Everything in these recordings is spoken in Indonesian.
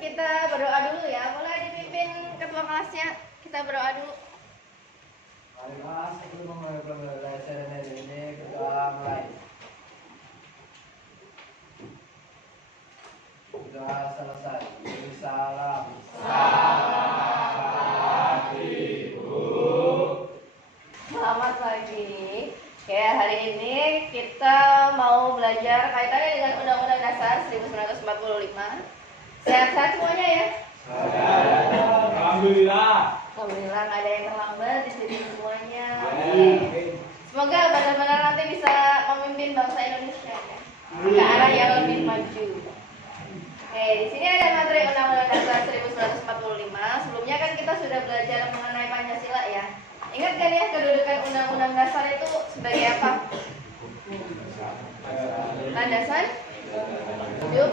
kita berdoa dulu ya. Boleh dipimpin ketua kelasnya. Kita berdoa dulu. Marilah sebelum memulai seremoni ini berdoa mulai. Doa selesai. Salam. Selamat pagi. Oke, hari ini kita mau belajar kaitannya dengan Undang-Undang Dasar 1945. Sehat-sehat semuanya ya? Alhamdulillah. Alhamdulillah nggak ada yang terlambat di sini semuanya. Semoga benar-benar nanti bisa memimpin bangsa Indonesia ya, ke arah yang lebih maju. Oke, di sini ada materi Undang-Undang Dasar 1945. Sebelumnya kan kita sudah belajar mengenai Pancasila ya. Ingat kan ya kedudukan Undang-Undang Dasar itu sebagai apa? Landasan hidup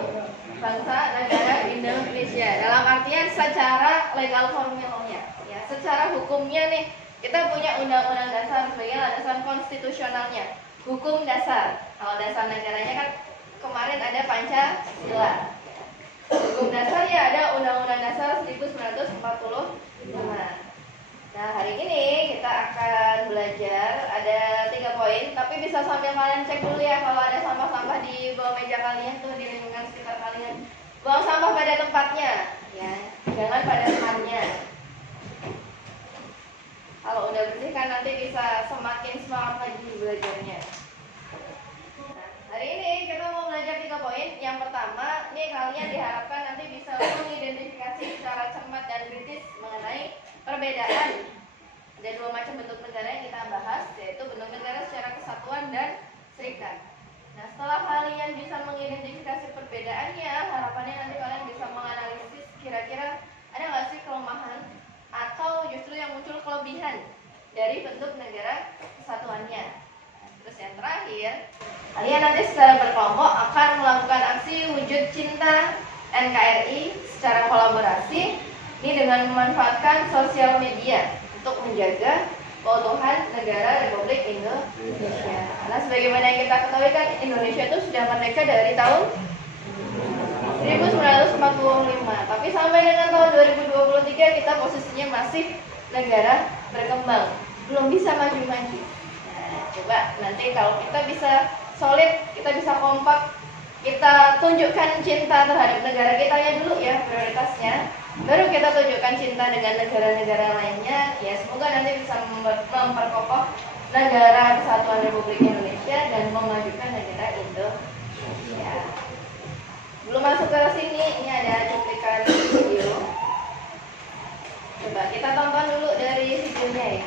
bangsa negara Indonesia. Dalam artian secara legal formilnya, ya, secara hukumnya nih kita punya Undang-Undang Dasar sebagai landasan konstitusionalnya, hukum dasar. Kalau dasar negaranya kan kemarin ada Pancasila. Hukum dasar ya ada Undang-Undang Dasar 1945. Nah, hari ini kita akan belajar ada 3 poin, tapi bisa sambil kalian cek dulu ya kalau ada sampah-sampah di bawah meja kalian tuh, di lingkungan sekitar kalian. Buang sampah pada tempatnya, ya, jangan pada temannya. Kalau udah bersih kan nanti bisa semakin semangat lagi belajarnya. Nah, hari ini kita mau belajar 3 poin. Yang pertama, nih kalian diharapkan nanti bisa mengidentifikasi secara cermat dan kritis mengenai perbedaan. Ada 2 macam bentuk negara yang kita bahas, yaitu bentuk negara secara kesatuan dan serikat. Nah, setelah kalian bisa mengidentifikasi perbedaannya, harapannya nanti kalian bisa menganalisis kira-kira ada nggak sih kelemahan atau justru yang muncul kelebihan dari bentuk negara kesatuannya. Terus yang terakhir, kalian nanti secara berkelompok akan melakukan aksi wujud cinta NKRI secara kolaborasi ini dengan memanfaatkan sosial media untuk menjaga keutuhan negara Republik Indonesia. Karena sebagaimana yang kita ketahui kan Indonesia itu sudah merdeka dari tahun 1945. Tapi sampai dengan tahun 2023 kita posisinya masih negara berkembang, belum bisa maju-maju. Nah, coba nanti kalau kita bisa solid, kita bisa kompak, kita tunjukkan cinta terhadap negara kita ya dulu ya prioritasnya. Baru kita tunjukkan cinta dengan negara-negara lainnya. Ya semoga nanti bisa memperkokoh negara kesatuan Republik Indonesia dan memajukan negara Indonesia. Belum masuk ke sini, ini ada cuplikan video. Coba kita tonton dulu dari videonya ya.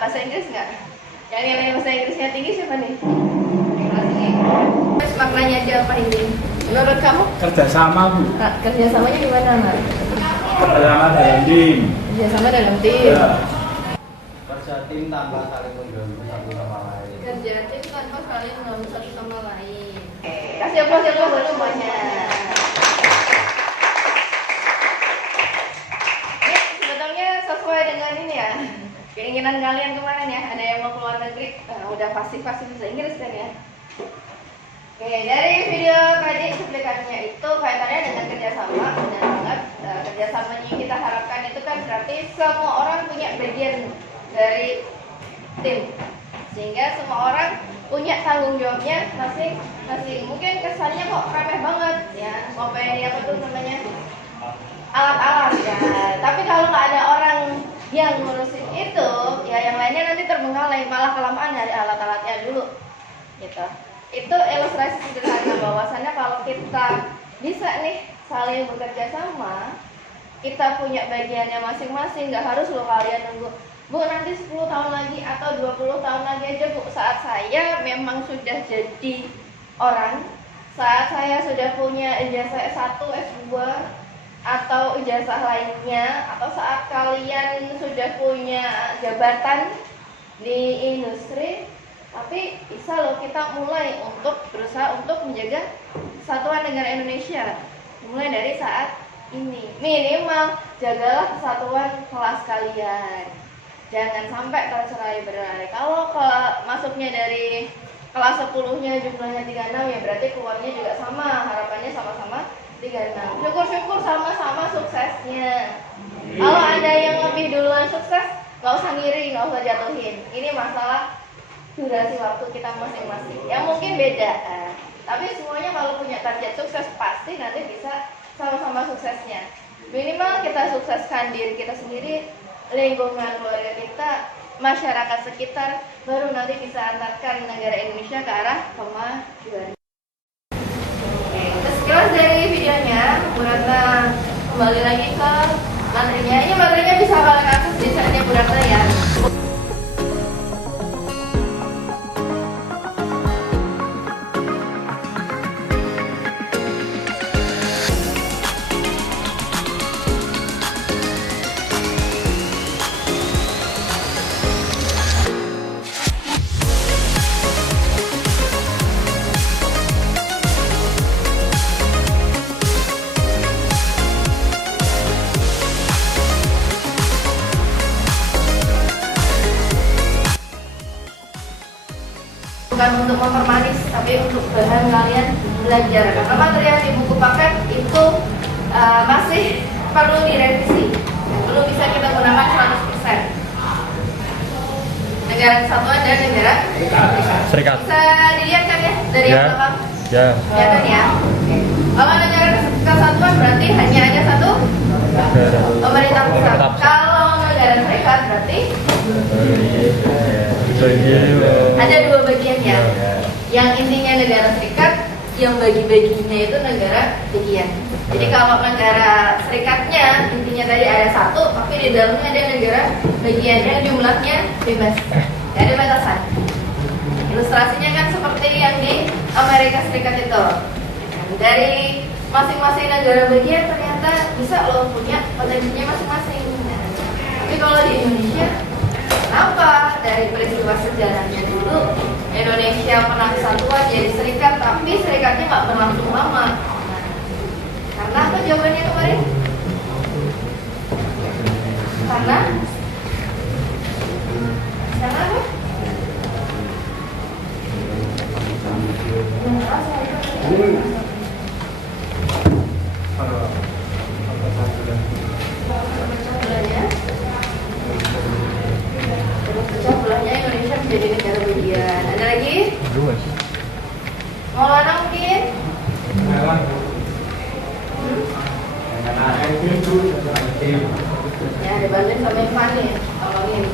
Bahasa Inggris nggak? Yang nilai bahasa Inggrisnya tinggi siapa nih? Kelas ini. Mas maknanya aja apa ini? Menurut kamu? Kerjasama, Bu. Nah, kerjasamanya gimana, Nak? Kerjasama dalam tim. Kerjasama dalam tim. Ya. Kerja tim tanpa saling mengganggu satu sama lain. Kerja tim tanpa saling mengganggu satu sama lain. Kasih aplaus buat semuanya. Ini sebetulnya sesuai dengan ini ya. Keinginan kalian kemarin ya, ada yang mau keluar negeri, udah pasti bahasa Inggris kan ya. Oke, dari video tadi cuplikannya itu kaitannya dengan kerjasama, benar banget. Kerjasamanya yang kita harapkan itu kan berarti semua orang punya bagian dari tim, sehingga semua orang punya tanggung jawabnya masing-masing. Mungkin kesannya kok remeh banget ya, sampai ini apa tuh namanya alat-alat ya. Tapi kalau nggak ada orang yang ngurusin itu, ya yang lainnya nanti terbengkalai, malah kelamaan dari alat-alatnya dulu gitu. Itu ilustrasi sederhana bahwasannya kalau kita bisa nih saling bekerja sama, kita punya bagiannya masing-masing, nggak harus loh kalian nunggu Bu nanti 10 tahun lagi atau 20 tahun lagi aja Bu, saat saya memang sudah jadi orang, saat saya sudah punya ijazah S1, S2 atau ijazah lainnya, atau saat kalian sudah punya jabatan di industri, tapi bisa loh kita mulai untuk berusaha untuk menjaga kesatuan negara Indonesia. Mulai dari saat ini. Minimal jagalah kesatuan kelas kalian. Jangan sampai tercerai berai. Kalau masuknya dari kelas 10-nya jumlahnya 36, ya berarti keluarnya juga sama. Harapannya sama-sama 36. Syukur-syukur sama-sama suksesnya. Kalau ada yang lebih duluan sukses, nggak usah ngiri, nggak usah jatuhin. Ini masalah durasi waktu kita masing-masing. Yang mungkin beda. Tapi semuanya kalau punya target sukses pasti nanti bisa sama-sama suksesnya. Minimal kita sukseskan diri kita sendiri, lingkungan keluarga kita, masyarakat sekitar, baru nanti bisa antarkan negara Indonesia ke arah kemajuan. Oke, sekilas dari videonya, Bu Ratna kembali lagi ke materinya. Ini materinya bisa kalian akses di website Bu Ratna ya. Bukan untuk mempermanis, tapi untuk bahan kalian belajar. Karena material di buku paket itu masih perlu direvisi, belum bisa kita gunakan 100%. Negara kesatuan dan negara Serikat. bisa dilihat kan ya dari yang belakang? Ya. Kelihatan ya. Kalau negara kesatuan berarti hanya ada satu pemerintah pusat. Kalau negara serikat berarti ada dua bagian ya. Yang intinya negara serikat, yang bagi-baginya itu negara bagian. Jadi kalau negara serikatnya intinya tadi ada satu, tapi di dalamnya ada negara bagian yang jumlahnya bebas, tidak ada batasan. Ilustrasinya kan seperti yang di Amerika Serikat itu. Dari masing-masing negara bagian ternyata bisa loh punya potensinya masing-masing. Tapi kalau di Indonesia, kenapa dari peristiwa sejarahnya dulu Indonesia pernah kesatuan jadi serikat, tapi serikatnya nggak berlangsung lama? Karena apa jawabannya kemarin? Karena apa? Pecah belahnya Indonesia menjadi negara bagian. Ada lagi? Maulana mungkin? Ya, dibantuin sama Irfan nih, tolongin.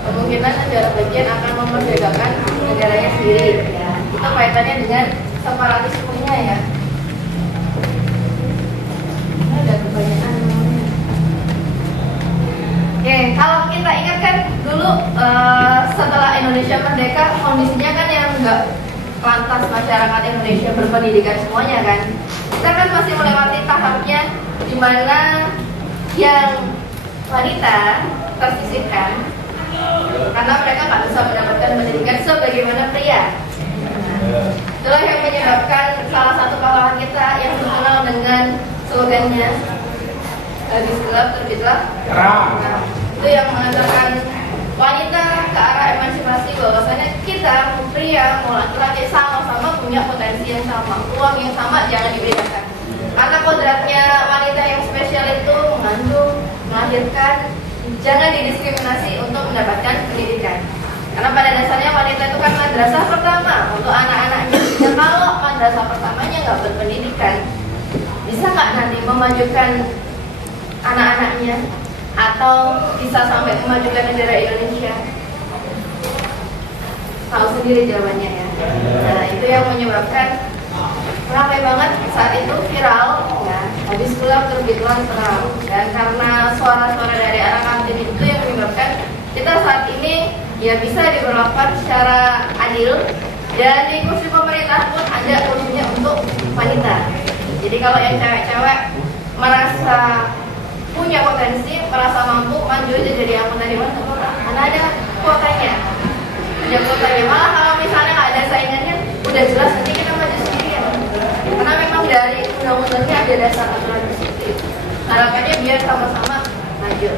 Kemungkinan negara bagian akan memerdekakan negaranya sendiri. Ya, itu kaitannya dengan separatismenya ya. Ini ada kebanyakan. Oke, kalau kita ingatkan dulu setelah Indonesia merdeka, kondisinya kan yang enggak lantas masyarakat Indonesia berpendidikan semuanya kan. Kita kan masih melewati tahapnya di mana yang wanita tersisihkan karena mereka nggak bisa mendapatkan pendidikan sebagaimana pria. Itulah yang menyebabkan salah satu pahlawan kita yang terkenal dengan slogannya habis gelap terbitlah terang. Nah, itu yang mengantarkan wanita ke arah emansipasi, bahwasanya kita pria mau laki-laki sama-sama punya potensi yang sama, peluang yang sama, jangan dibedakan. Karena kodratnya wanita yang spesial itu mengandung, melahirkan, jangan didiskriminasi untuk mendapatkan pendidikan. Karena pada dasarnya wanita itu kan madrasah pertama untuk anak-anaknya. Dan kalau madrasah pertamanya nggak berpendidikan, bisa nggak nanti memajukan anak-anaknya atau bisa sampai memajukan negara Indonesia? Tahu sendiri jawabannya ya. Nah, itu yang menyebabkan ramai banget saat itu viral ya, habis gelap terbitlah terang. Dan karena suara-suara dari anak kantin itu yang menyebabkan kita saat ini ya bisa diberlakukan secara adil, dan di kursi pemerintah pun ada kursinya untuk wanita. Jadi kalau yang cewek-cewek merasa punya potensi, merasa mampu maju aja jadi anggota dewan, karena ada kuotanya. Ada kuota undang-undangnya ada dasar aturan disiplin. Harapannya biar sama-sama maju.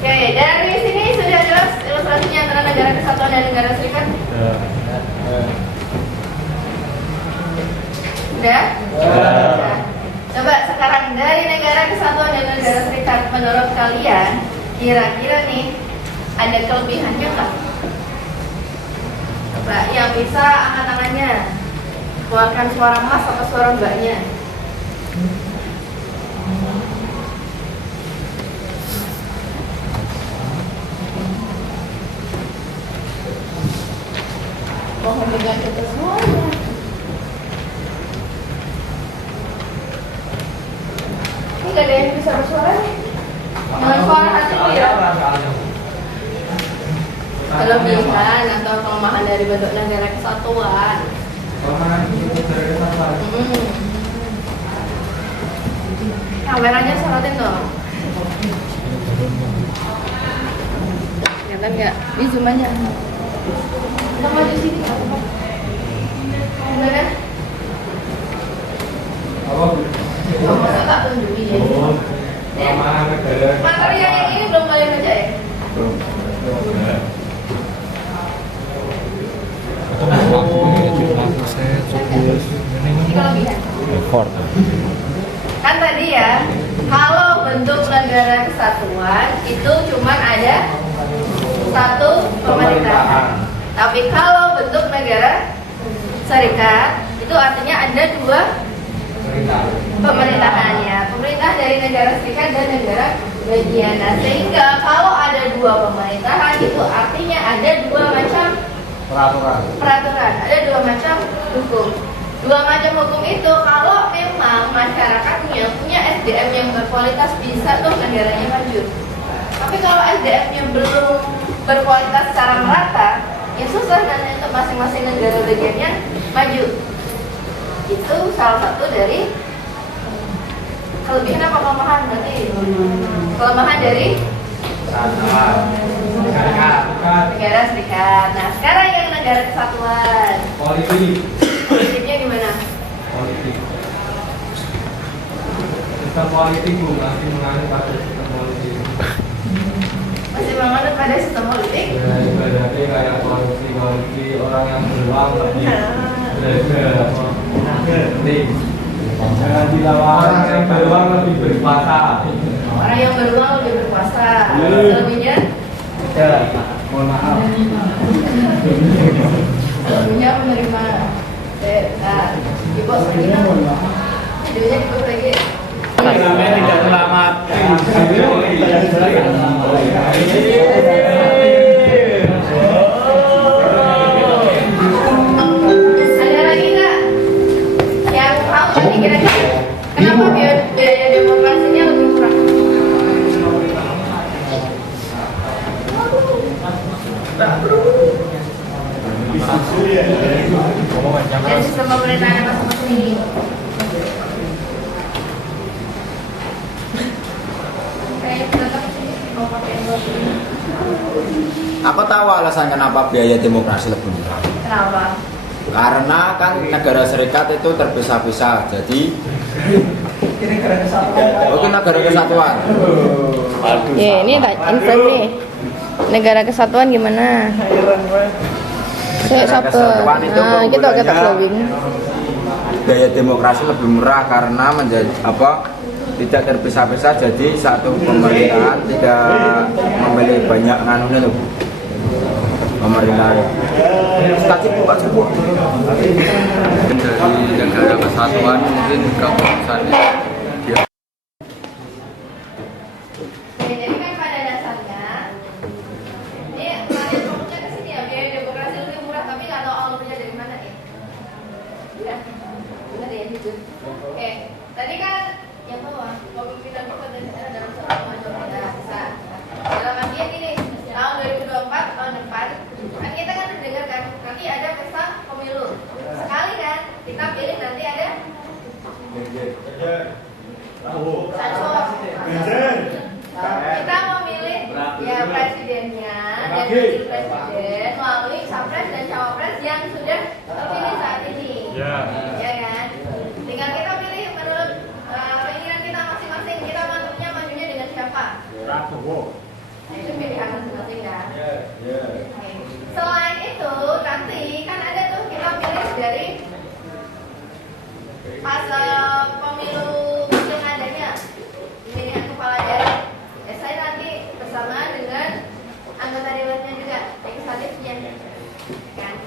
Oke, dari sini sudah jelas ilustrasinya antara negara kesatuan dan negara serikat. Udah? Udah. Coba sekarang dari negara kesatuan dan negara serikat, menurut kalian kira-kira nih ada kelebihannya nggak? Coba yang bisa angkat tangannya, keluarkan suara mas atau suara mbaknya. Mohon dengan kita semuanya. Ini gak ada yang bisa bersuara nih. Dengan suara hati ya. Kelebihan atau kelemahan dari bentuk negara kesatuan. Kameranya sorotin dong. Kelihatan nggak? Di zoom aja. Kita maju sini nggak apa-apa. Gimana? Oh, masa tak tunjukin ya? Materi yang ini belum kalian baca ya? Belum. Ini kelebihan. Kan tadi ya, kalau bentuk negara kesatuan itu cuma ada satu pemerintahan. Tapi kalau bentuk negara serikat itu artinya ada dua pemerintahannya. Pemerintah dari negara serikat dan negara bagian. Nah, sehingga kalau ada dua pemerintahan itu artinya ada dua macam peraturan, ada dua macam hukum. Dua macam hukum itu kalau memang masyarakatnya punya SDM yang berkualitas bisa tuh negaranya maju. Tapi kalau SDM-nya belum berkualitas secara merata, ya susah nanti untuk masing-masing negara bagiannya maju. Itu salah satu dari kelebihan apa kelemahan berarti? Kelemahan dari negara serikat. Nah, sekarang yang negara kesatuan. Politiknya gimana? Sistem politik masih menganut pada sistem politik. Masih menganut pada sistem politik? Ya, ibaratnya kayak korupsi orang yang beruang lebih penting. Jangan dilawan orang yang beruang lebih berkuasa. Orang yang beruang lebih berkuasa. Selebihnya? Ya, mohon maaf. Selebihnya menerima. Nah, ibu segini. Videonya ikut lagi. Namanya tidak selamat. Ada lagi nggak yang tahu tadi kira-kira kenapa biaya demokrasinya lebih kurang? Dan sistem pemerintahan masing-masing. Aku tahu alasan kenapa biaya demokrasi lebih murah. Kenapa? Karena kan negara serikat itu terpisah-pisah, jadi negara kesatuan. Ya, ini info nih. Negara kesatuan gimana? Negara kesatuan itu kita flowing. Biaya demokrasi lebih murah karena menjadi tidak terpisah-pisah, jadi satu pemerintahan tidak memilih banyak nganunya loh. Pemerintahan dari negara kesatuan mungkin keputusannya Jadi kan pada dasarnya ini kalian fokusnya ke sini ya, biaya demokrasi lebih murah, tapi nggak tahu alurnya dari mana ya. Ya, benar ya gitu. Oke, tadi kan yang bawah pemimpinan pusat dan daerah dalam suatu majoritas bisa. Dalam artian gini, tahun 2024 tahun depan kan kita kan udah dengar kan nanti ada pesta pemilu sekali kan kita pilih nanti ada kita mau milih ya presidennya dan wakil presiden melalui capres dan cawapres yang sudah terpilih saat ini ya kan tinggal kita pilih menurut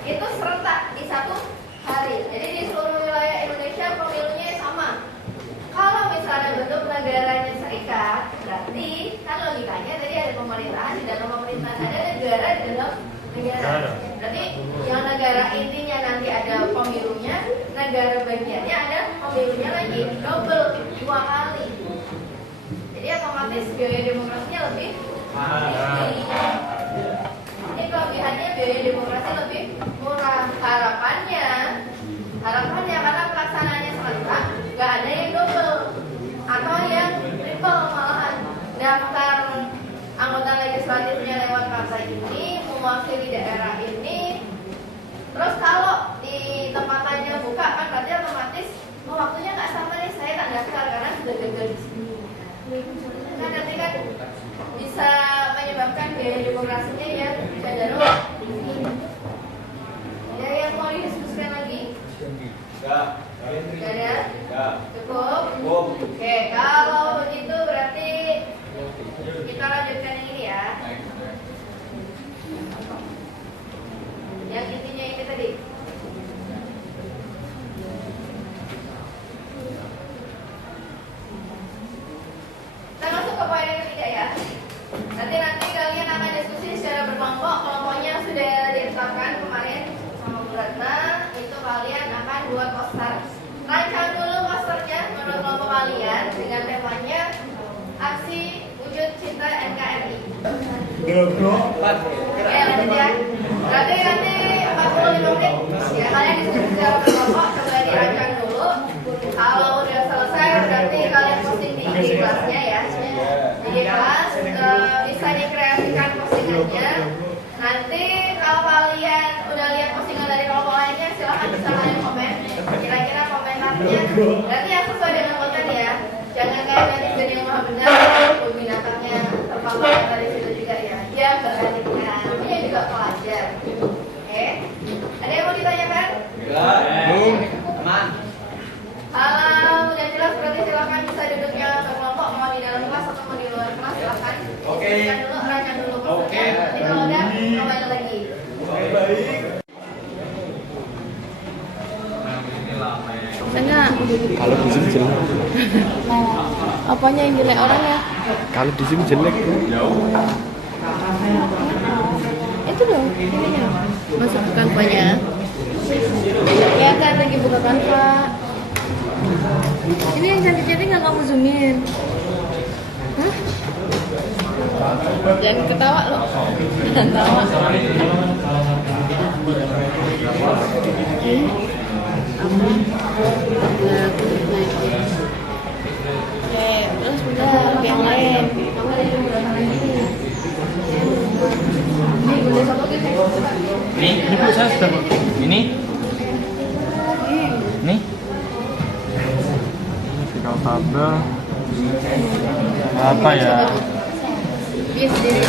itu serentak di satu hari. Jadi di seluruh wilayah Indonesia pemilunya sama. Kalau misalnya bentuk negaranya serikat, berarti kan logikanya tadi ada pemerintahan di dalam pemerintahan, ada negara di dalam negara. Berarti yang negara intinya nanti ada pemilunya, negara bagiannya ada pemilunya lagi, double 2 kali. Jadi otomatis biaya demokrasinya lebih tinggi. Ini kelebihannya biaya demokrasi lebih murah. Harapannya karena pelaksanaannya serentak, nggak ada yang double atau yang triple malahan. Daftar anggota legislatifnya lewat partai ini, mewakili daerah ini. Terus kalau di tempatannya buka kan berarti otomatis waktunya nggak sama nih, saya tak daftar karena sudah gagal di sini. Kan nanti kan bisa menyebabkan biaya demokrasinya yang cenderung tinggi. Ada yang mau didiskusikan lagi? Tidak ada? Cukup? Oke, kalau begitu berarti kita lanjutkan yang ini ya. Yang intinya ini tadi. Kita masuk ke poin yang ketiga ya. Nanti kalian akan diskusi secara berkelompok. Kelompoknya sudah ditetapkan kemarin sama Bu Ratna. Itu kalian akan buat poster. Rancang dulu posternya menurut kelompok kalian dengan temanya aksi wujud cinta NKRI. Oke, lanjut ya. Berarti nanti 45 menit ya, kalian diskusi secara berkelompok. Coba dirancang dulu. Kalau udah selesai berarti kalian posting di IG kelasnya ya. Di kelas bisa dikreasikan postingannya. Nanti kalau kalian udah lihat postingan dari kelompok lainnya, silahkan bisa kalian komen. Kira-kira komentarnya berarti yang sesuai dengan konten ya. Jangan kayak netizen yang maha benar, pun binatangnya terpapar dari situ juga ya. Dia beraninya, namanya juga pelajar. Oke, ada yang mau ditanyakan? Aman. Kalau udah jelas berarti silahkan bisa duduknya berkelompok, mau di dalam kelas atau mau di luar kelas silahkan. Oke. Rancang dulu posternya. Nanti kalau udah kembali lagi. Enggak. Kalau di sini jelek. Apanya yang jelek orang ya? Kalau di sini jelek. Itu dong, ininya. Masuk ke kanvanya. Ya kan lagi buka kanva. Ini yang cantik-cantik nggak kamu zoomin? Hah? Jangan ketawa loh. Jangan ketawa. Oke, terus udah yang lain. Ini udah satu gitu. Ini Bu, saya sudah. Ini? Nih? Kalau tabel apa ya? Iya sendiri.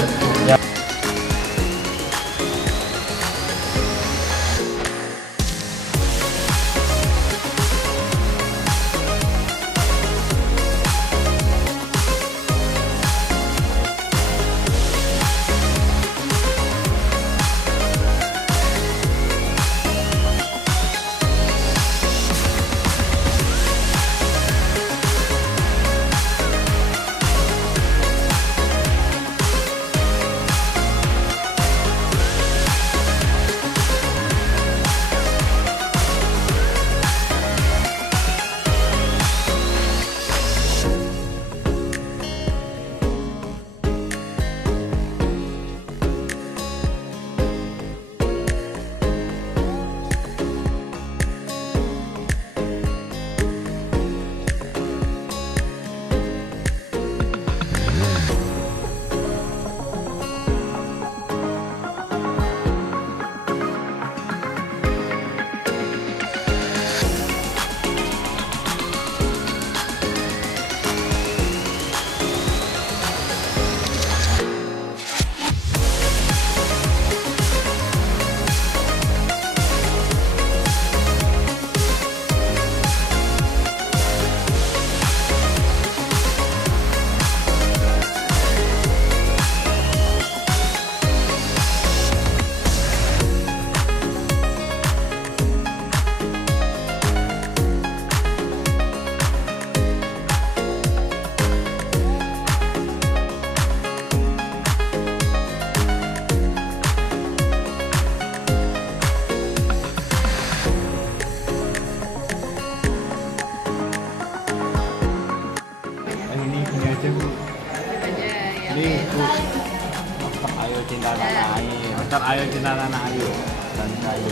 Pasar Ayo Sinar Anak Ayu dan Ayu.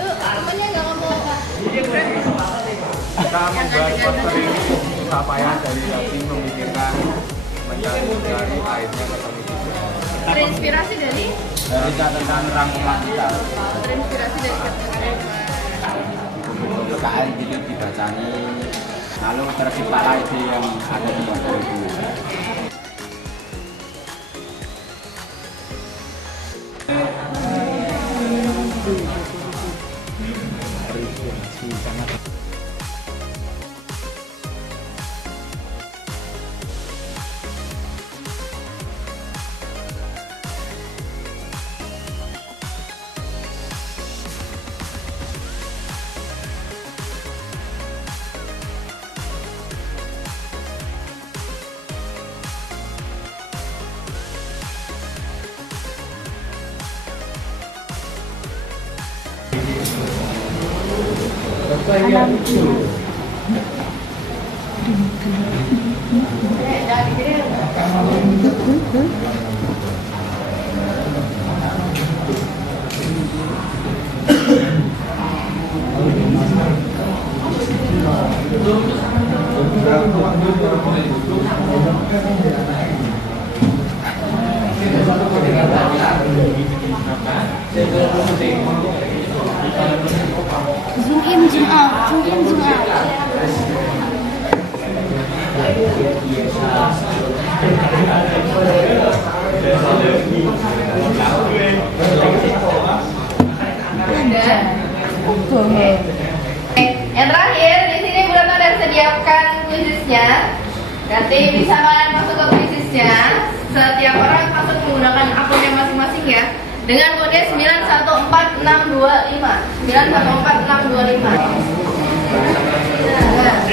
Tuh temennya nggak ngomong. Kita membuat poster ini susah payah dari tadi memikirkan mencari airnya ketemu juga. Terinspirasi dari catatan rangkuman kita. terinspirasi dari PKL gitu dibacani, lalu terciptalah ide yang ada di poster itu. Zoom in, zoom out, zoom in, zoom out. Yang terakhir di sini belum ada sediakan kuisisnya. Nanti bisa kalian masuk ke kuisisnya. Setiap orang masuk menggunakan akunnya masing-masing ya. Dengan kode 914625. 914625. Nah,